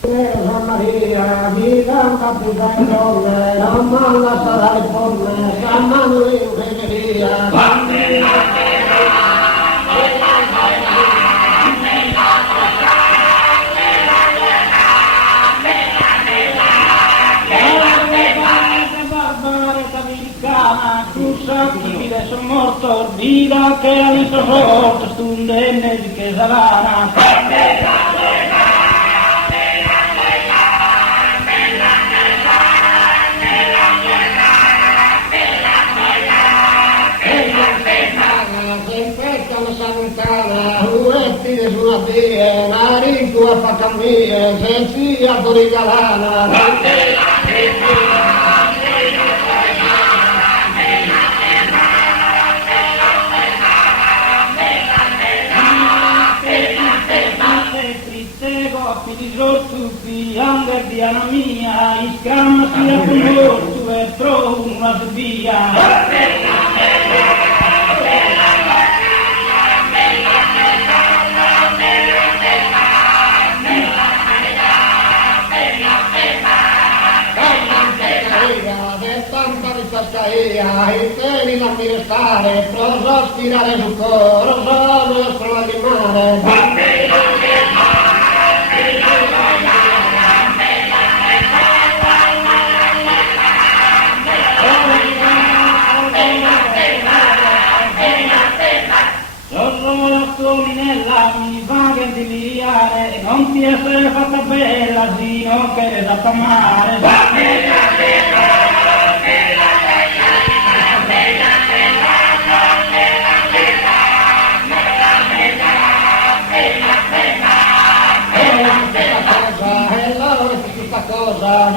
San Maria, mi canta più dai donne, non manda sarai por me, San Manuel Fegeria. Civile son mortos, vida que ha visto sortos, tundenes que salana. Uetti sulla via, marico a faccamia, sentia purigalana. Anger diana mia, iscramma sia con morto e trovo una via. E te non mi restare, proso spirare sul coro, sono solo di mare. Mi fa che di liare e non ti essere fatta bella, sino che è da tomare.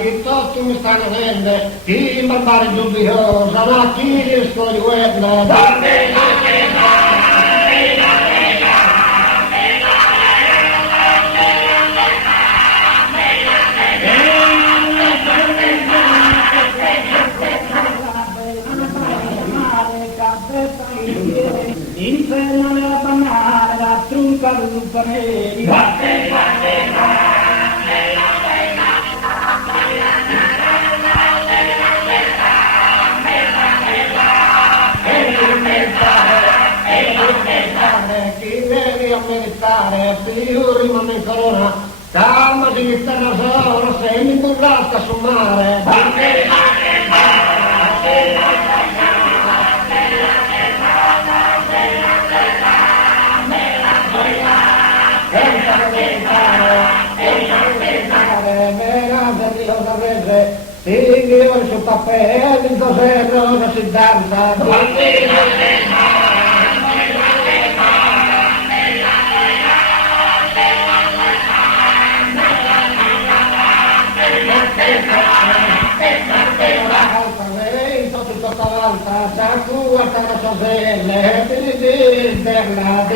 Di tutto mi stanno vedendo, chi mi pare dubbiosa, ma chi riesco di guerra. Inferno nella banale, la trunca lupa neri. Chi devi ammettare, più rimane in corona, calma di terra sola, se mi burrasca a sommare. Tinghi sul tappeto, il doserro, non si danza. Tutta volta, c'è tua cara sorelle, di berla,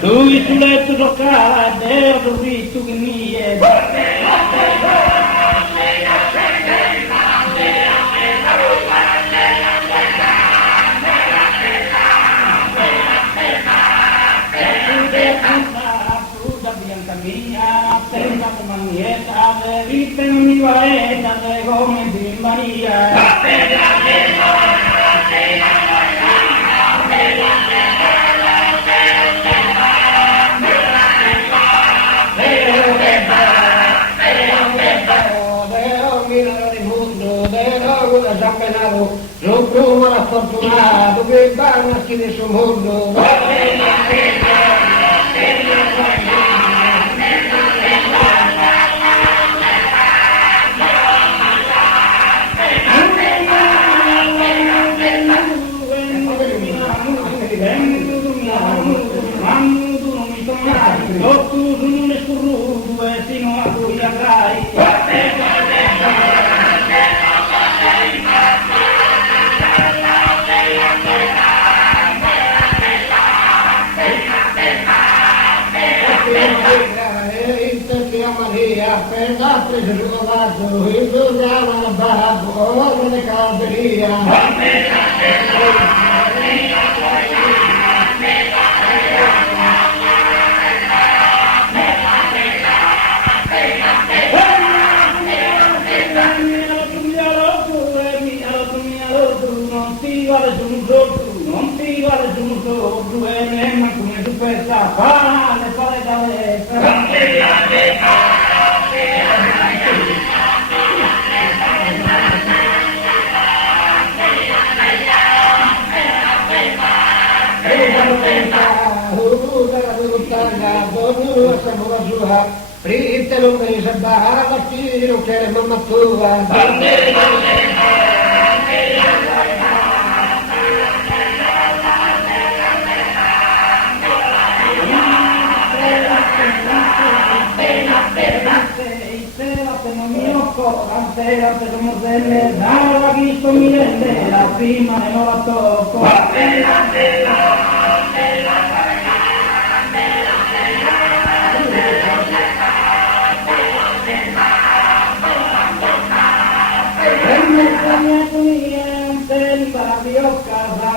lui sul letto giocava ed ero dormito che mi è. Bianca mia, senza maniera, vite non mi valeta, come di Maria. Lo pruvo la fortunato che vanno a scrivere sul mondo. Maria, per altri si trovato, il tuo chiama la babbo, ora le calderia. Non ti vale giusto, tu e me, ma come tu pensa, fare da me. Fritte non mi sa dare la tiro che mamma tua. Ante como se le da la visto mire la prima no la tocco.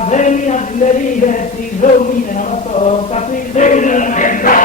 Venia di dire si domina la tocca, si domina